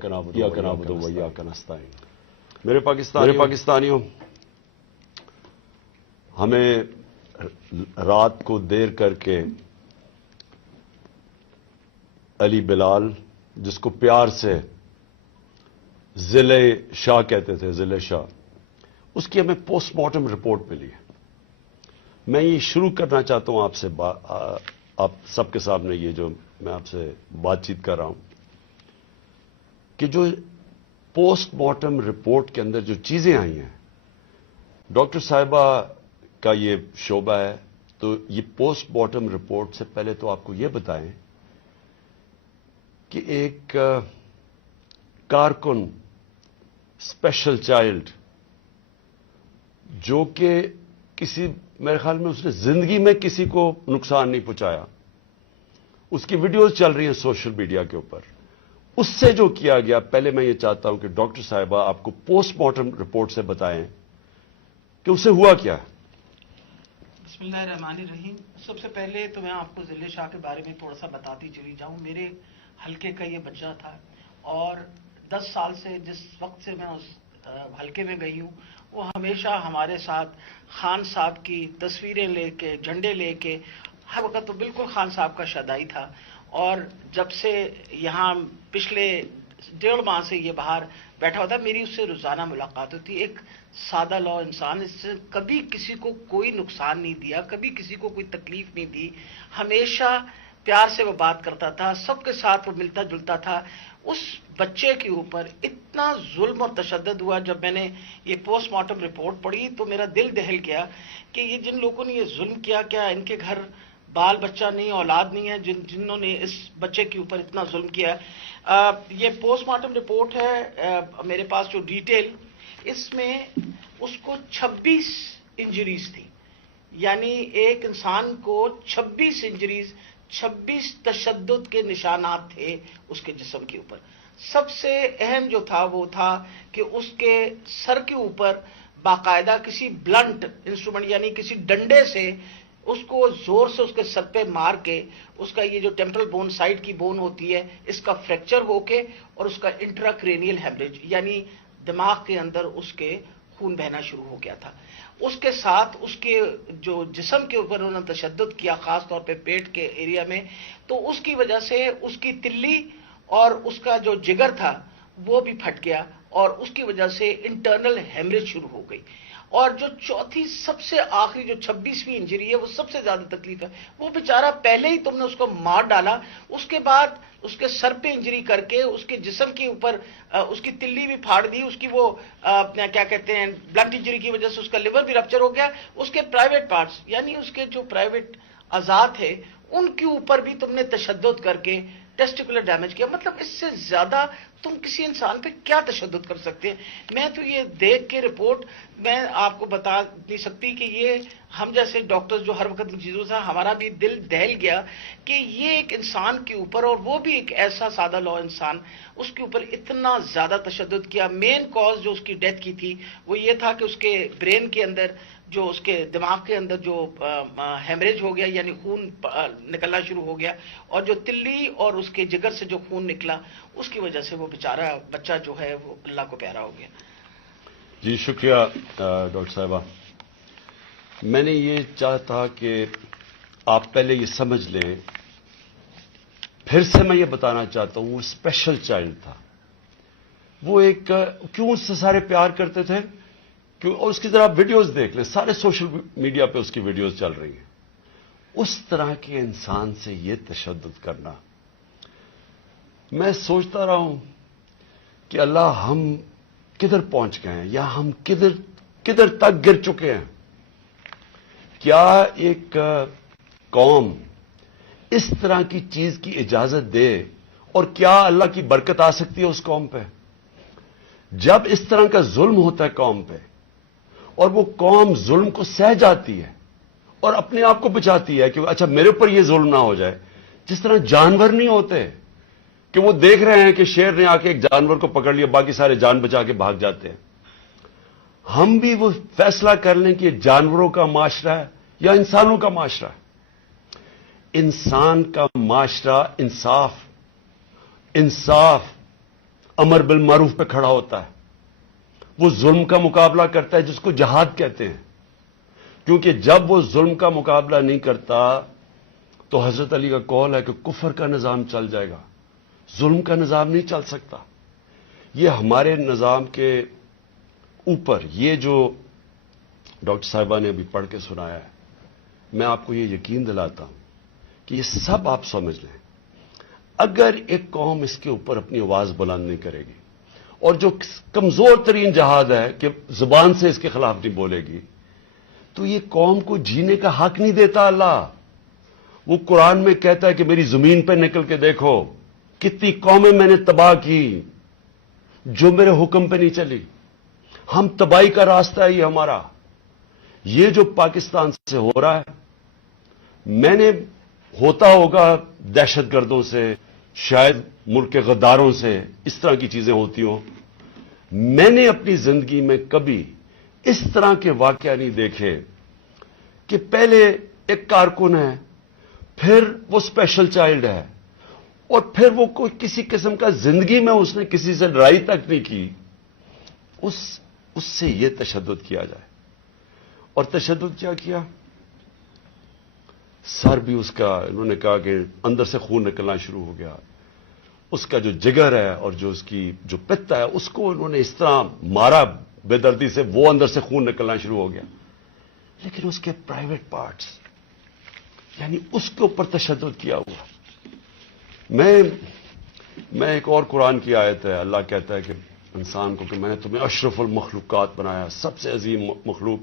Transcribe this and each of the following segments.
نعبد و ایاک نستعین۔ میرے پاکستانیوں، ہمیں رات کو دیر کر کے علی بلال، جس کو پیار سے ضلع شاہ کہتے تھے، ضلع شاہ، اس کی ہمیں پوسٹ مارٹم رپورٹ ملی ہے۔ میں یہ شروع کرنا چاہتا ہوں آپ سے، آپ سب کے سامنے یہ جو میں آپ سے بات چیت کر رہا ہوں، کہ جو پوسٹ مارٹم رپورٹ کے اندر جو چیزیں آئی ہیں، ڈاکٹر صاحبہ کا یہ شعبہ ہے، تو یہ پوسٹ مارٹم رپورٹ سے پہلے تو آپ کو یہ بتائیں کہ ایک کارکن، اسپیشل چائلڈ، جو کہ میرے خیال میں اس نے زندگی میں کسی کو نقصان نہیں پہنچایا، اس کی ویڈیوز چل رہی ہیں سوشل میڈیا کے اوپر، اس سے جو کیا گیا، پہلے میں یہ چاہتا ہوں کہ ڈاکٹر صاحبہ آپ کو پوسٹ مارٹم رپورٹ سے بتائیں کہ اسے ہوا کیا ہے۔ بسم اللہ الرحمن الرحیم۔ سب سے پہلے تو میں آپ کو ضلع شاہ کے بارے میں تھوڑا سا بتاتی چلی جاؤں۔ میرے حلقے کا یہ بچہ تھا، اور 10 سال سے جس وقت سے میں اس حلقے میں گئی ہوں، وہ ہمیشہ ہمارے ساتھ خان صاحب کی تصویریں لے کے، جھنڈے لے کے، ہر وقت تو بالکل خان صاحب کا شدائی تھا۔ اور جب سے یہاں پچھلے 1.5 ماہ سے یہ باہر بیٹھا ہوتا، میری اس سے روزانہ ملاقات ہوتی۔ ایک سادہ لو انسان، اس سے کبھی کسی کو کوئی نقصان نہیں دیا، کبھی کسی کو کوئی تکلیف نہیں دی، ہمیشہ پیار سے وہ بات کرتا تھا، سب کے ساتھ وہ ملتا جلتا تھا۔ اس بچے کے اوپر اتنا ظلم اور تشدد ہوا، جب میں نے یہ پوسٹ مارٹم رپورٹ پڑھی تو میرا دل دہل گیا کہ یہ جن لوگوں نے یہ ظلم کیا، کیا ان کے گھر بال بچہ نہیں، اولاد نہیں ہے، جنہوں نے اس بچے کے اوپر اتنا ظلم کیا۔ یہ پوسٹ مارٹم رپورٹ ہے میرے پاس جو ڈیٹیل، اس میں اس کو 26 انجریز تھی، یعنی ایک انسان کو 26 انجریز، 26 تشدد کے نشانات تھے اس کے جسم کے اوپر۔ سب سے اہم جو تھا وہ تھا کہ اس کے سر کے اوپر باقاعدہ کسی بلنٹ انسٹرومنٹ، یعنی کسی ڈنڈے سے اس کو زور سے اس کے سر پہ مار کے، اس کا یہ جو ٹیمپرل بون، سائڈ کی بون ہوتی ہے، اس کا فریکچر ہو کے، اور اس کا انٹراکرینیل ہیمریج، یعنی دماغ کے اندر اس کے خون بہنا شروع ہو گیا تھا۔ اس کے ساتھ اس کے جو جسم کے اوپر انہوں نے تشدد کیا، خاص طور پہ پیٹ کے ایریا میں، تو اس کی وجہ سے اس کی تلی اور اس کا جو جگر تھا وہ بھی پھٹ گیا، اور اس کی وجہ سے انٹرنل ہیمریج شروع ہو گئی۔ اور جو چوتھی سب سے آخری جو 26ویں انجری ہے، وہ سب سے زیادہ تکلیف ہے۔ وہ بیچارہ پہلے ہی تم نے اس کو مار ڈالا، اس کے بعد اس کے سر پہ انجری کر کے، اس کے جسم کے اوپر اس کی تلی بھی پھاڑ دی، اس کی وہ کیا کہتے ہیں، بلنٹ انجری کی وجہ سے اس کا لیور بھی رپچر ہو گیا، اس کے پرائیویٹ پارٹس، یعنی اس کے جو پرائیویٹ اعضاء تھے ان کے اوپر بھی تم نے تشدد کر کے ٹیسٹیکولر ڈیمیج کیا۔ مطلب اس سے زیادہ تم کسی انسان پہ کیا تشدد کر سکتے ہیں؟ میں تو یہ دیکھ کے رپورٹ میں آپ کو بتا نہیں سکتی کہ یہ ہم جیسے ڈاکٹرز جو ہر وقت ان چیزوں سے، ہمارا بھی دل دہل گیا کہ یہ ایک انسان کے اوپر، اور وہ بھی ایک ایسا سادہ لو انسان، اس کے اوپر اتنا زیادہ تشدد کیا۔ مین کاز جو اس کی ڈیتھ کی تھی وہ یہ تھا کہ اس کے برین کے اندر، جو اس کے دماغ کے اندر جو ہیمریج ہو گیا، یعنی خون نکلنا شروع ہو گیا، اور جو تلی اور اس کے جگر سے جو خون نکلا، اس کی وجہ سے وہ بیچارہ بچہ جو ہے وہ اللہ کو پیارا ہو گیا۔ جی شکریہ ڈاکٹر صاحبہ۔ میں نے یہ چاہتا کہ آپ پہلے یہ سمجھ لیں، پھر سے میں یہ بتانا چاہتا ہوں، وہ اسپیشل چائلڈ تھا، وہ ایک، کیوں اس سے سارے پیار کرتے تھے، اور اس کی ذرا ویڈیوز دیکھ لیں، سارے سوشل میڈیا پہ اس کی ویڈیوز چل رہی ہیں۔ اس طرح کے انسان سے یہ تشدد کرنا، میں سوچتا رہا ہوں کہ اللہ ہم کدھر پہنچ گئے ہیں، یا ہم کدھر تک گر چکے ہیں۔ کیا ایک قوم اس طرح کی چیز کی اجازت دے، اور کیا اللہ کی برکت آ سکتی ہے اس قوم پہ؟ جب اس طرح کا ظلم ہوتا ہے قوم پہ، اور وہ قوم ظلم کو سہ جاتی ہے اور اپنے آپ کو بچاتی ہے کہ اچھا میرے اوپر یہ ظلم نہ ہو جائے، جس طرح جانور نہیں ہوتے کہ وہ دیکھ رہے ہیں کہ شیر نے آ کے ایک جانور کو پکڑ لیا، باقی سارے جان بچا کے بھاگ جاتے ہیں۔ ہم بھی وہ فیصلہ کر لیں کہ یہ جانوروں کا معاشرہ ہے یا انسانوں کا معاشرہ ہے۔ انسان کا معاشرہ انصاف امر بالمعروف پہ کھڑا ہوتا ہے، وہ ظلم کا مقابلہ کرتا ہے جس کو جہاد کہتے ہیں، کیونکہ جب وہ ظلم کا مقابلہ نہیں کرتا تو حضرت علی کا قول ہے کہ کفر کا نظام چل جائے گا، ظلم کا نظام نہیں چل سکتا۔ یہ ہمارے نظام کے اوپر یہ جو ڈاکٹر صاحبہ نے ابھی پڑھ کے سنایا ہے، میں آپ کو یہ یقین دلاتا ہوں کہ یہ سب آپ سمجھ لیں، اگر ایک قوم اس کے اوپر اپنی آواز بلند نہیں کرے گی اور جو کمزور ترین جہاد ہے کہ زبان سے اس کے خلاف نہیں بولے گی، تو یہ قوم کو جینے کا حق نہیں دیتا اللہ۔ وہ قرآن میں کہتا ہے کہ میری زمین پہ نکل کے دیکھو کتنی قومیں میں نے تباہ کی جو میرے حکم پہ نہیں چلی۔ ہم تباہی کا راستہ ہے یہ ہمارا۔ یہ جو پاکستان سے ہو رہا ہے، میں نے ہوتا ہوگا دہشت گردوں سے، شاید ملک کے غداروں سے اس طرح کی چیزیں ہوتی ہوں، میں نے اپنی زندگی میں کبھی اس طرح کے واقعہ نہیں دیکھے کہ پہلے ایک کارکن ہے، پھر وہ اسپیشل چائلڈ ہے، اور پھر وہ کوئی کسی قسم کا زندگی میں اس نے کسی سے لڑائی تک نہیں کی، اس سے یہ تشدد کیا جائے۔ اور تشدد کیا کیا؟ سر بھی اس کا، انہوں نے کہا کہ اندر سے خون نکلنا شروع ہو گیا، اس کا جو جگر ہے اور جو اس کی جو پتا ہے اس کو انہوں نے اس طرح مارا بے دردی سے، وہ اندر سے خون نکلنا شروع ہو گیا۔ لیکن اس کے پرائیویٹ پارٹس، یعنی اس کے اوپر تشدد کیا ہوا۔ میں ایک اور قرآن کی آیت ہے، اللہ کہتا ہے کہ انسان کو کہ میں نے تمہیں اشرف المخلوقات بنایا، سب سے عظیم مخلوق،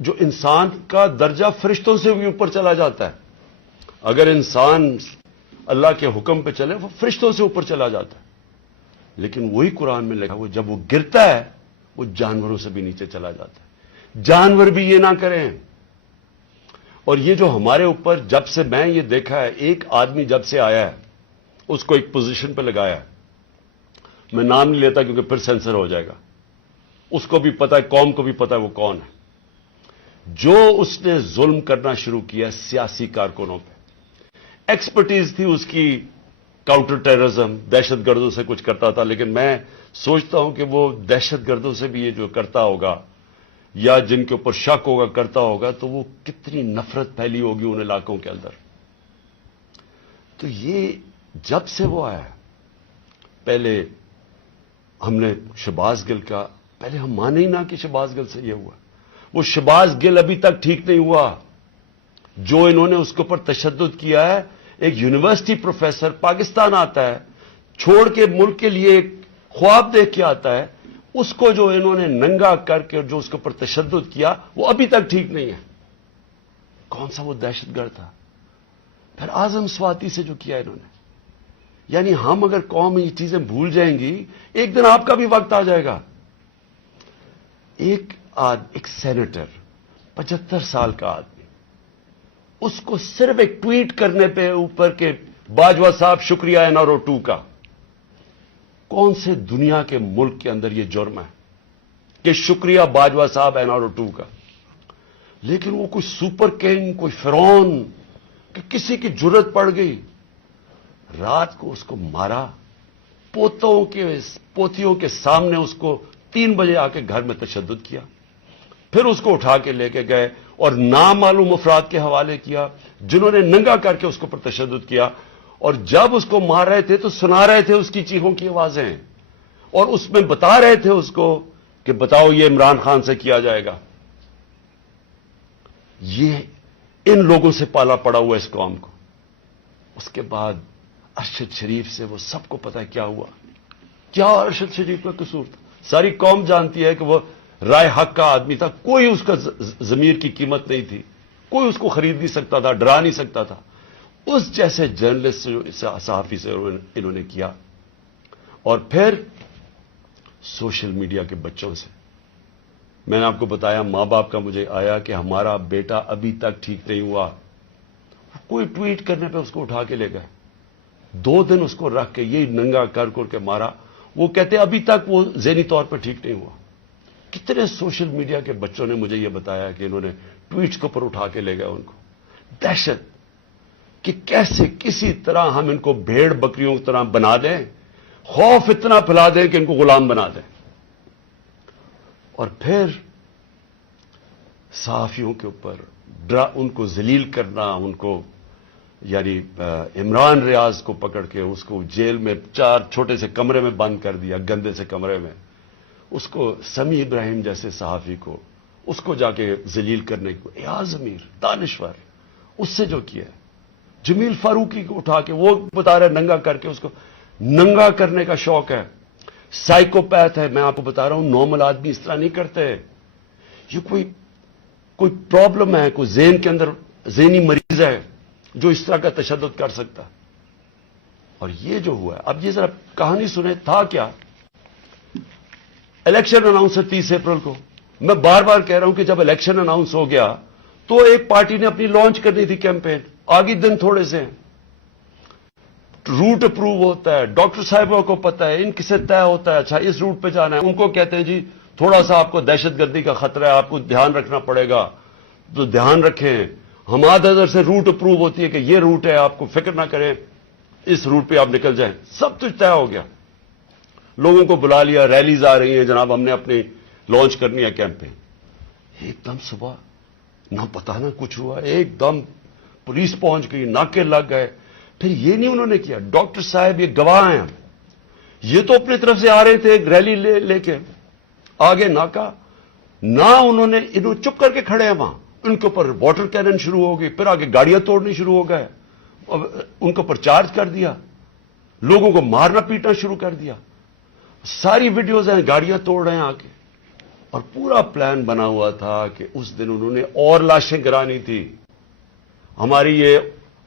جو انسان کا درجہ فرشتوں سے بھی اوپر چلا جاتا ہے۔ اگر انسان اللہ کے حکم پہ چلے وہ فرشتوں سے اوپر چلا جاتا ہے، لیکن وہی قرآن میں لکھا وہ جب وہ گرتا ہے وہ جانوروں سے بھی نیچے چلا جاتا ہے۔ جانور بھی یہ نہ کریں۔ اور یہ جو ہمارے اوپر جب سے میں یہ دیکھا ہے، ایک آدمی جب سے آیا ہے اس کو ایک پوزیشن پہ لگایا ہے، میں نام نہیں لیتا کیونکہ پھر سینسر ہو جائے گا، اس کو بھی پتا ہے، قوم کو بھی پتا ہے وہ کون ہے، جو اس نے ظلم کرنا شروع کیا سیاسی کارکنوں پہ۔ ایکسپرٹیز تھی اس کی کاؤنٹر ٹیررزم، دہشت گردوں سے کچھ کرتا تھا، لیکن میں سوچتا ہوں کہ وہ دہشت گردوں سے بھی یہ جو کرتا ہوگا یا جن کے اوپر شک ہوگا کرتا ہوگا، تو وہ کتنی نفرت پھیلی ہوگی ان علاقوں کے اندر۔ تو یہ جب سے وہ آیا، پہلے ہم نے شہباز گل کا، پہلے ہم مانے ہی نہ کہ شہباز گل سے یہ ہوا، وہ شہباز گل ابھی تک ٹھیک نہیں ہوا، جو انہوں نے اس کے اوپر تشدد کیا ہے۔ ایک یونیورسٹی پروفیسر پاکستان آتا ہے، چھوڑ کے ملک کے لیے ایک خواب دیکھ کے آتا ہے، اس کو جو انہوں نے ننگا کر کے جو اس کے اوپر تشدد کیا وہ ابھی تک ٹھیک نہیں ہے۔ کون سا وہ دہشت گرد تھا؟ پھر اعظم سواتی سے جو کیا انہوں نے، یعنی ہم اگر قوم یہ چیزیں بھول جائیں گی، ایک دن آپ کا بھی وقت آ جائے گا۔ ایک سینیٹر 75 سال کا آدمی، اس کو صرف ایک ٹویٹ کرنے پہ اوپر کے باجوہ صاحب شکریہ NRO 2 کا، کون سے دنیا کے ملک کے اندر یہ جرم ہے کہ شکریہ باجوہ صاحب NRO 2 کا؟ لیکن وہ کوئی سپر کنگ، کوئی فرعون کہ کسی کی جرت پڑ گئی، رات کو اس کو مارا، پوتیوں کے سامنے اس کو 3 بجے آ کے گھر میں تشدد کیا، پھر اس کو اٹھا کے لے کے گئے اور نامعلوم افراد کے حوالے کیا جنہوں نے ننگا کر کے اس کے اوپر تشدد کیا، اور جب اس کو مار رہے تھے تو سنا رہے تھے اس کی چیخوں کی آوازیں، اور اس میں بتا رہے تھے اس کو کہ بتاؤ یہ عمران خان سے کیا جائے گا۔ یہ ان لوگوں سے پالا پڑا ہوا اس قوم کو۔ اس کے بعد ارشد شریف سے وہ سب کو پتا ہے کیا ہوا، کیا ارشد شریف کا قصور تھا۔ ساری قوم جانتی ہے کہ وہ رائے حق کا آدمی تھا، کوئی اس کا ضمیر کی قیمت نہیں تھی، کوئی اس کو خرید نہیں سکتا تھا، ڈرا نہیں سکتا تھا۔ اس جیسے جرنلسٹ صحافی سے انہوں نے کیا، اور پھر سوشل میڈیا کے بچوں سے۔ میں نے آپ کو بتایا ماں باپ کا مجھے آیا کہ ہمارا بیٹا ابھی تک ٹھیک نہیں ہوا، کوئی ٹویٹ کرنے پہ اس کو اٹھا کے لے گئے، 2 دن اس کو رکھ کے یہ ننگا کر کے مارا، وہ کہتے ابھی تک وہ ذہنی طور پر ٹھیک نہیں ہوا۔ کتنے سوشل میڈیا کے بچوں نے مجھے یہ بتایا کہ انہوں نے ٹویٹس کے اوپر اٹھا کے لے گئے ان کو۔ دہشت کہ کیسے کسی طرح ہم ان کو بھیڑ بکریوں کی طرح بنا دیں، خوف اتنا پھیلا دیں کہ ان کو غلام بنا دیں، اور پھر صحافیوں کے اوپر ان کو ذلیل کرنا، ان کو یعنی عمران ریاض کو پکڑ کے اس کو جیل میں 4 چھوٹے سے کمرے میں بند کر دیا، گندے سے کمرے میں، اس کو سمیع ابراہیم جیسے صحافی کو اس کو جا کے ذلیل کرنے کو، ایاز امیر دانشور اس سے جو کیا ہے، جمیل فاروقی کو اٹھا کے وہ بتا رہا ہے ننگا کر کے، اس کو ننگا کرنے کا شوق ہے، سائیکوپیتھ ہے، میں آپ کو بتا رہا ہوں نارمل آدمی اس طرح نہیں کرتے، یہ کوئی پرابلم ہے، کوئی ذہن کے اندر ذہنی مریض ہے جو اس طرح کا تشدد کر سکتا۔ اور یہ جو ہوا ہے، اب یہ ذرا کہانی سنیں، تھا کیا؟ الیکشن اناؤنس ہے 30 اپریل کو، میں بار بار کہہ رہا ہوں کہ جب الیکشن اناؤنس ہو گیا تو ایک پارٹی نے اپنی لانچ کرنی تھی کیمپین، آگے دن تھوڑے سے ہیں، روٹ اپروو ہوتا ہے، ڈاکٹر صاحبوں کو پتا ہے، ان کسے طے ہوتا ہے، اچھا اس روٹ پہ جانا ہے، ان کو کہتے ہیں جی تھوڑا سا آپ کو دہشت گردی کا خطرہ ہے، آپ کو دھیان رکھنا پڑے گا، تو دھیان رکھیں، ہمارے ادھر سے روٹ اپروو ہوتی ہے کہ یہ روٹ ہے، آپ کو فکر نہ کریں، اس روٹ پہ آپ نکل جائیں، سب کچھ طے ہو گیا، لوگوں کو بلا لیا، ریلیز آ رہی ہیں، جناب ہم نے اپنی لانچ کرنی ہے کیمپین، ایک دم صبح نہ پتا نہ کچھ ہوا، ایک دم پولیس پہنچ گئی، ناکے لگ گئے، پھر یہ نہیں انہوں نے کیا، ڈاکٹر صاحب یہ گواہ ہیں، یہ تو اپنی طرف سے آ رہے تھے ایک ریلی لے کے، آگے ناکا، نہ انہوں چپ کر کے کھڑے ہیں وہاں، ان کے اوپر واٹر کینن شروع ہو گئی، پھر آگے گاڑیاں توڑنی شروع ہو گئے، ان کے اوپر چارج کر دیا، لوگوں کو مارنا پیٹنا شروع کر دیا، ساری ویڈیوز ہیں، گاڑیاں توڑ رہے ہیں آگے، اور پورا پلان بنا ہوا تھا کہ اس دن انہوں نے اور لاشیں گرانی تھی، ہماری یہ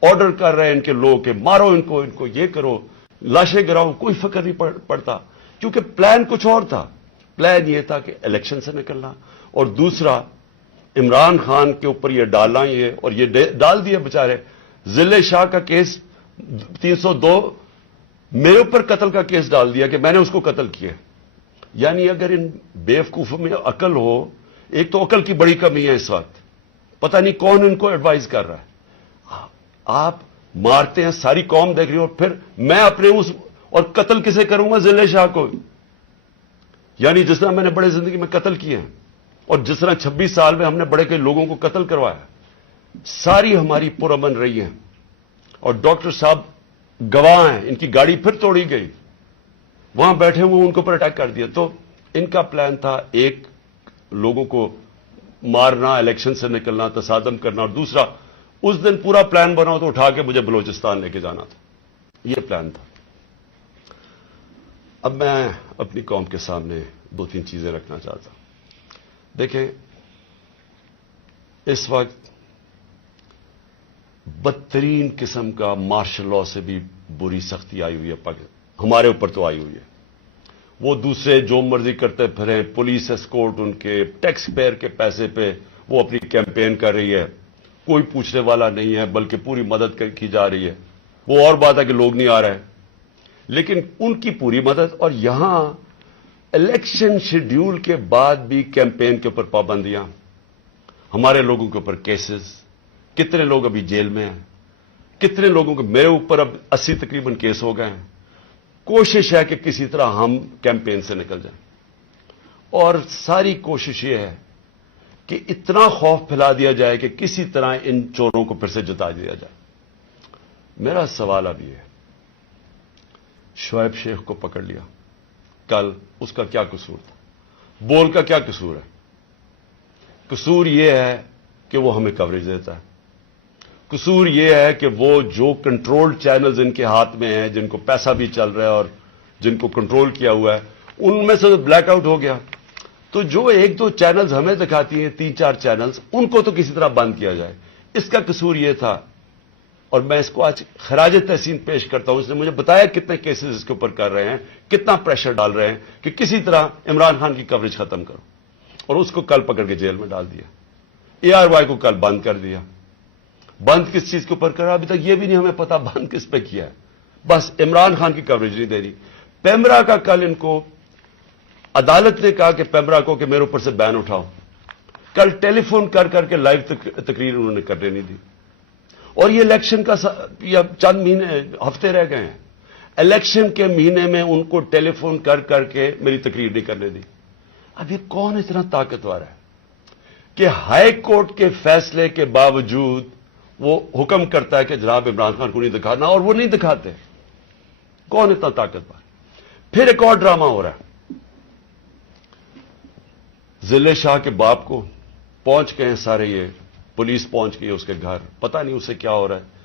آرڈر کر رہے ہیں ان کے لوگ کہ مارو ان کو یہ کرو، لاشیں گراؤ، کوئی فکر نہیں پڑتا، کیونکہ پلان کچھ اور تھا، پلان یہ تھا کہ الیکشن سے نکلنا، اور دوسرا عمران خان کے اوپر یہ ڈالنا، یہ اور یہ ڈال دیے بیچارے، ضلع شاہ کا کیس 302 میرے اوپر قتل کا کیس ڈال دیا کہ میں نے اس کو قتل کیا، یعنی اگر ان بیوقوفوں میں عقل ہو، ایک تو عقل کی بڑی کمی ہے اس وقت، پتہ نہیں کون ان کو ایڈوائز کر رہا ہے، آپ مارتے ہیں، ساری قوم دیکھ رہی ہو، پھر میں اپنے اور قتل کسے کروں گا؟ ضلع شاہ کو، یعنی جس طرح میں نے بڑے زندگی میں قتل کیے ہیں، اور جس طرح 26 سال میں ہم نے بڑے کئی لوگوں کو قتل کروایا، ساری ہماری پرامن رہی ہیں، اور ڈاکٹر صاحب گواہ ہیں، ان کی گاڑی پھر توڑی گئی، وہاں بیٹھے ہوئے ان کے اوپر اٹیک کر دیا، تو ان کا پلان تھا ایک لوگوں کو مارنا، الیکشن سے نکلنا، تصادم کرنا، اور دوسرا اس دن پورا پلان بنا تو اٹھا کے مجھے بلوچستان لے کے جانا تھا، یہ پلان تھا۔ اب میں اپنی قوم کے سامنے 2-3 چیزیں رکھنا چاہتا ہوں۔ دیکھیں، اس وقت بدترین قسم کا مارشل لاء سے بھی بری سختی آئی ہوئی ہے، ہمارے اوپر تو آئی ہوئی ہے، وہ دوسرے جو مرضی کرتے پھریں، پولیس اسکورٹ ان کے ٹیکس پیئر کے پیسے پہ وہ اپنی کیمپین کر رہی ہے، کوئی پوچھنے والا نہیں ہے، بلکہ پوری مدد کی جا رہی ہے، وہ اور بات ہے کہ لوگ نہیں آ رہے، لیکن ان کی پوری مدد، اور یہاں الیکشن شیڈیول کے بعد بھی کیمپین کے اوپر پابندیاں، ہمارے لوگوں کے اوپر کیسز، کتنے لوگ ابھی جیل میں ہیں، کتنے لوگوں کے، میرے اوپر اب 80 تقریباً کیس ہو گئے ہیں، کوشش ہے کہ کسی طرح ہم کیمپین سے نکل جائیں، اور ساری کوشش یہ ہے کہ اتنا خوف پھیلا دیا جائے کہ کسی طرح ان چوروں کو پھر سے جتا دیا جائے۔ میرا سوال اب یہ ہے، شعیب شیخ کو پکڑ لیا کل، اس کا کیا قصور تھا؟ بول کا کیا قصور ہے؟ قصور یہ ہے کہ وہ ہمیں کوریج دیتا ہے، قصور یہ ہے کہ وہ جو کنٹرول چینلز ان کے ہاتھ میں ہیں، جن کو پیسہ بھی چل رہا ہے اور جن کو کنٹرول کیا ہوا ہے، ان میں سے بلیک آؤٹ ہو گیا، تو جو 1-2 چینلز ہمیں دکھاتی ہیں، 3-4 چینلز، ان کو تو کسی طرح بند کیا جائے، اس کا قصور یہ تھا، اور میں اس کو آج خراج تحسین پیش کرتا ہوں، اس نے مجھے بتایا کتنے کیسز اس کے اوپر کر رہے ہیں، کتنا پریشر ڈال رہے ہیں کہ کسی طرح عمران خان کی کوریج ختم کرو، اور اس کو کل پکڑ کے جیل میں ڈال دیا، ARY کو کل بند کر دیا۔ بند کس چیز کے اوپر کرا ابھی تک یہ بھی نہیں ہمیں پتا، بند کس پہ کیا ہے، بس عمران خان کی کوریج نہیں دے رہی۔ پیمرا کا کل ان کو عدالت نے کہا کہ پیمرا کو کہ میرے اوپر سے بین اٹھاؤ، کل ٹیلی فون کر کر کے لائیو تقریر انہوں نے کرنے نہیں دی، اور یہ الیکشن کا چند مہینے ہفتے رہ گئے ہیں، الیکشن کے مہینے میں ان کو ٹیلی فون کر کر کے میری تقریر نہیں کرنے دی. اب یہ کون اتنا طاقتور ہے کہ ہائی کورٹ کے فیصلے کے باوجود وہ حکم کرتا ہے کہ جناب عمران خان کو نہیں دکھانا، اور وہ نہیں دکھاتے؟ کون اتنا طاقتور؟ پھر ایک اور ڈرامہ ہو رہا ہے. ضلع شاہ کے باپ کو پہنچ گئے ہیں سارے، یہ پولیس پہنچ گئی اس کے گھر، پتہ نہیں اسے کیا ہو رہا ہے.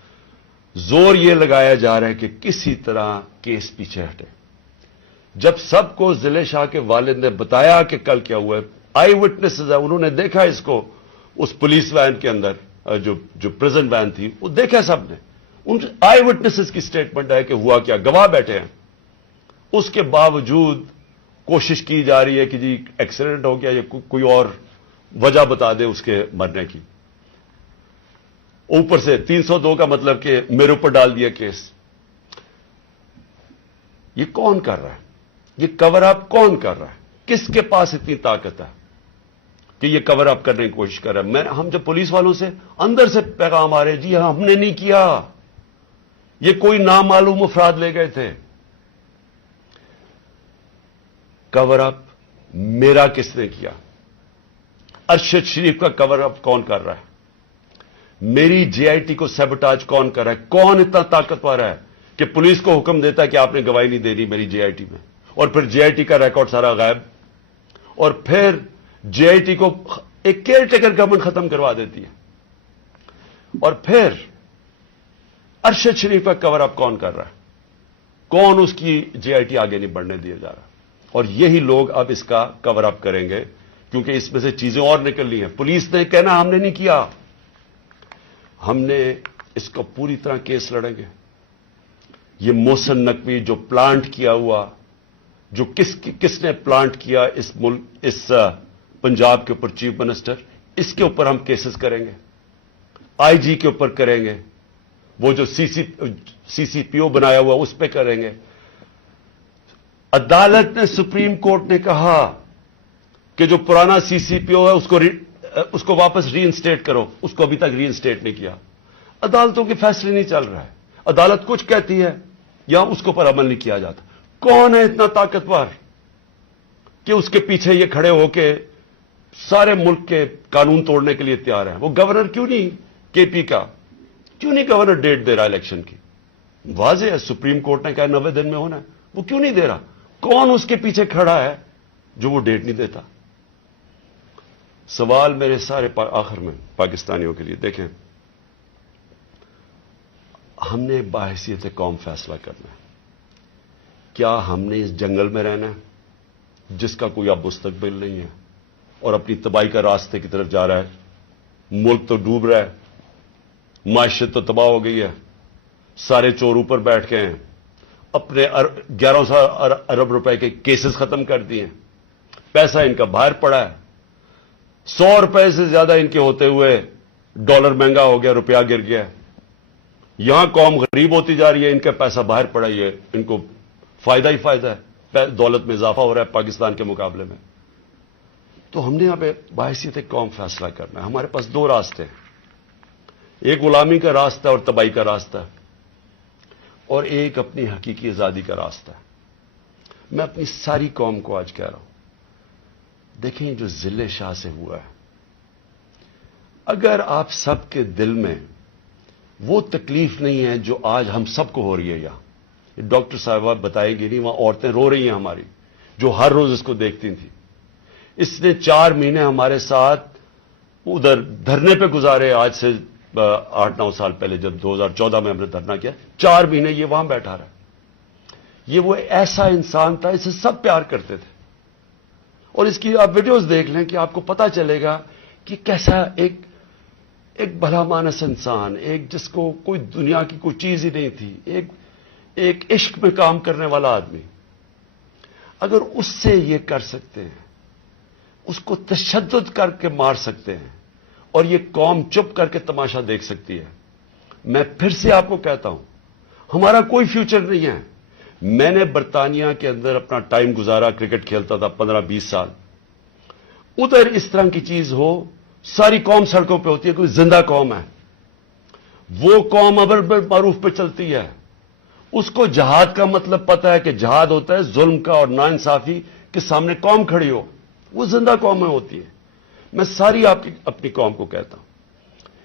زور یہ لگایا جا رہا ہے کہ کسی طرح کیس پیچھے ہٹے. جب سب کو ضلع شاہ کے والد نے بتایا کہ کل کیا ہوا ہے، آئی وٹنسز ہے، انہوں نے دیکھا اس کو اس پولیس وین کے اندر، جو پریزن وین تھی، وہ دیکھا سب نے. ان آئی وٹنسز کی سٹیٹمنٹ ہے کہ ہوا کیا، گواہ بیٹھے ہیں. اس کے باوجود کوشش کی جا رہی ہے کہ جی ایکسیڈنٹ ہو گیا یا کوئی اور وجہ بتا دے اس کے مرنے کی. اوپر سے 302 کا مطلب کہ میرے اوپر ڈال دیا کیس. یہ کون کر رہا ہے؟ یہ کور اپ کون کر رہا ہے؟ کس کے پاس اتنی طاقت ہے کہ یہ کور اپ کرنے کی کوشش کر رہا ہے؟ ہم جب پولیس والوں سے اندر سے پیغام آ رہے جی ہم نے نہیں کیا، یہ کوئی نامعلوم افراد لے گئے تھے. کور اپ میرا کس نے کیا؟ ارشد شریف کا کور اپ کون کر رہا ہے؟ میری جے آئی ٹی کو سیبوٹاج کون کر رہا ہے؟ کون اتنا طاقتور ہے کہ پولیس کو حکم دیتا ہے کہ آپ نے گواہی نہیں دینی میری جے آئی ٹی میں، اور پھر جے آئی ٹی کا ریکارڈ سارا غائب، اور پھر جے آئی ٹی کو ایک کیئر ٹیکر گورنمنٹ ختم کروا دیتی ہے. اور پھر ارشد شریف کا کور اپ کون کر رہا ہے؟ کون اس کی جے آئی ٹی آگے نہیں بڑھنے دیا جا رہا؟ اور یہی لوگ اب اس کا کور اپ کریں گے کیونکہ اس میں سے چیزیں اور نکلنی ہیں. پولیس نے کہنا ہم نے نہیں کیا، ہم نے اس کو پوری طرح کیس لڑیں گے. یہ محسن نقوی جو پلانٹ کیا ہوا، جو کس نے پلانٹ کیا اس پنجاب کے اوپر چیف منسٹر، اس کے اوپر ہم کیسز کریں گے، آئی جی کے اوپر کریں گے، وہ جو سی سی پی او بنایا ہوا اس پہ کریں گے. عدالت نے، سپریم کورٹ نے کہا کہ جو پرانا سی سی پی او ہے اس کو واپس ری انسٹیٹ کرو، اس کو ابھی تک ری انسٹیٹ نہیں کیا. عدالتوں کے فیصلے نہیں چل رہا ہے، عدالت کچھ کہتی ہے یا اس کے اوپر عمل نہیں کیا جاتا. کون ہے اتنا طاقتور کہ اس کے پیچھے یہ کھڑے ہو کے سارے ملک کے قانون توڑنے کے لیے تیار ہے؟ وہ گورنر کیوں نہیں، کے پی کا کیوں نہیں گورنر ڈیٹ دے رہا الیکشن کی؟ واضح ہے سپریم کورٹ نے کہا 90 دن میں ہونا ہے، وہ کیوں نہیں دے رہا؟ کون اس کے پیچھے کھڑا ہے جو وہ ڈیٹ نہیں دیتا؟ سوال میرے سارے آخر میں پاکستانیوں کے لیے، دیکھیں ہم نے باحثیت قوم فیصلہ کرنا ہے. کیا ہم نے اس جنگل میں رہنا ہے جس کا کوئی اب مستقبل نہیں ہے اور اپنی تباہی کا راستے کی طرف جا رہا ہے؟ ملک تو ڈوب رہا ہے، معیشت تو تباہ ہو گئی ہے، سارے چور اوپر بیٹھ گئے ہیں، اپنے 1100 ارب روپے کے کیسز ختم کر دیے، پیسہ ان کا باہر پڑا ہے، 100 روپے سے زیادہ ان کے ہوتے ہوئے ڈالر مہنگا ہو گیا، روپیہ گر گیا. یہاں قوم غریب ہوتی جا رہی ہے، ان کا پیسہ باہر پڑا ہے، ان کو فائدہ ہی فائدہ ہے، دولت میں اضافہ ہو رہا ہے پاکستان کے مقابلے میں. تو ہم نے یہاں پہ باحثیت قوم فیصلہ کرنا ہے. ہمارے پاس 2 راستے ہیں، ایک غلامی کا راستہ اور تباہی کا راستہ ہے، اور ایک اپنی حقیقی آزادی کا راستہ ہے. میں اپنی ساری قوم کو آج کہہ رہا ہوں، دیکھیں جو ضلع شاہ سے ہوا ہے، اگر آپ سب کے دل میں وہ تکلیف نہیں ہے جو آج ہم سب کو ہو رہی ہے، یہاں ڈاکٹر صاحبہ بتائے گی نہیں، وہاں عورتیں رو رہی ہیں ہماری جو ہر روز اس کو دیکھتی تھیں. اس نے 4 مہینے ہمارے ساتھ ادھر دھرنے پہ گزارے، آج سے 8-9 سال پہلے جب 2014 میں ہم نے دھرنا کیا، 4 مہینے یہ وہاں بیٹھا رہا. یہ وہ ایسا انسان تھا، اسے سب پیار کرتے تھے. اور اس کی آپ ویڈیوز دیکھ لیں کہ آپ کو پتا چلے گا کہ کیسا ایک بھلا مانس انسان، ایک جس کو کوئی دنیا کی کوئی چیز ہی نہیں تھی، ایک عشق میں کام کرنے والا آدمی. اگر اس سے یہ کر سکتے ہیں، اس کو تشدد کر کے مار سکتے ہیں، اور یہ قوم چپ کر کے تماشا دیکھ سکتی ہے، میں پھر سے آپ کو کہتا ہوں ہمارا کوئی فیوچر نہیں ہے. میں نے برطانیہ کے اندر اپنا ٹائم گزارا، کرکٹ کھیلتا تھا 15-20 سال. ادھر اس طرح کی چیز ہو، ساری قوم سڑکوں پہ ہوتی ہے، کوئی زندہ قوم ہے، وہ قوم امر بالمعروف پہ چلتی ہے، اس کو جہاد کا مطلب پتا ہے کہ جہاد ہوتا ہے ظلم کا اور ناانصافی کے سامنے قوم کھڑی ہو. وہ زندہ قومیں ہوتی ہیں. میں ساری اپنی قوم کو کہتا ہوں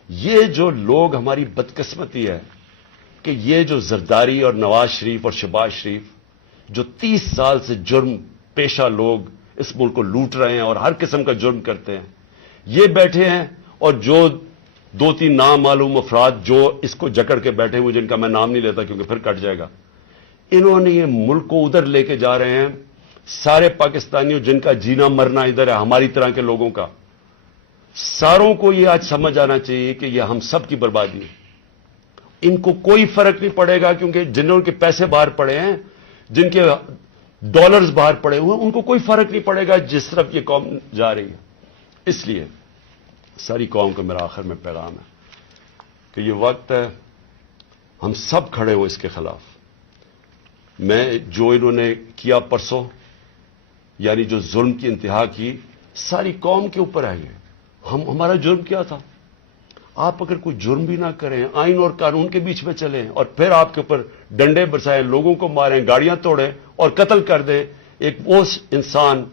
یہ جو لوگ ہماری بدقسمتی ہے کہ یہ جو زرداری اور نواز شریف اور شہباز شریف جو 30 سال سے جرم پیشہ لوگ اس ملک کو لوٹ رہے ہیں اور ہر قسم کا جرم کرتے ہیں, یہ بیٹھے ہیں اور جو 2-3 نامعلوم افراد جو اس کو جکڑ کے بیٹھے ہوئے جن کا میں نام نہیں لیتا کیونکہ پھر کٹ جائے گا, انہوں نے یہ ملک کو ادھر لے کے جا رہے ہیں. سارے پاکستانیوں جن کا جینا مرنا ادھر ہے ہماری طرح کے لوگوں کا, ساروں کو یہ آج سمجھ آنا چاہیے کہ یہ ہم سب کی بربادی ہے. ان کو کوئی فرق نہیں پڑے گا کیونکہ جنہوں کے پیسے باہر پڑے ہیں, جن کے ڈالرز باہر پڑے ہوئے ہیں, ان کو کوئی فرق نہیں پڑے گا جس طرف یہ قوم جا رہی ہے. اس لیے ساری قوم کو میرا آخر میں پیغام ہے کہ یہ وقت ہے ہم سب کھڑے ہوں اس کے خلاف. میں جو انہوں نے کیا پرسوں, یعنی جو ظلم کی انتہا کی, ساری قوم کے اوپر ہے یہ. ہمارا جرم کیا تھا؟ آپ اگر کوئی جرم بھی نہ کریں, آئین اور قانون کے بیچ میں چلیں اور پھر آپ کے اوپر ڈنڈے برسائیں, لوگوں کو ماریں, گاڑیاں توڑیں اور قتل کر دیں ایک وہ انسان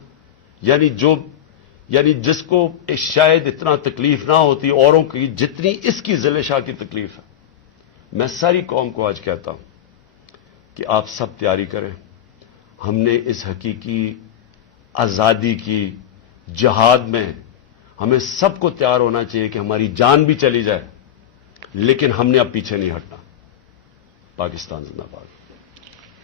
یعنی جس کو شاید اتنا تکلیف نہ ہوتی اوروں کی جتنی اس کی ذل شاہ کی تکلیف ہے. میں ساری قوم کو آج کہتا ہوں کہ آپ سب تیاری کریں. ہم نے اس حقیقی آزادی کی جہاد میں ہمیں سب کو تیار ہونا چاہیے کہ ہماری جان بھی چلی جائے لیکن ہم نے اب پیچھے نہیں ہٹنا. پاکستان زندہ باد.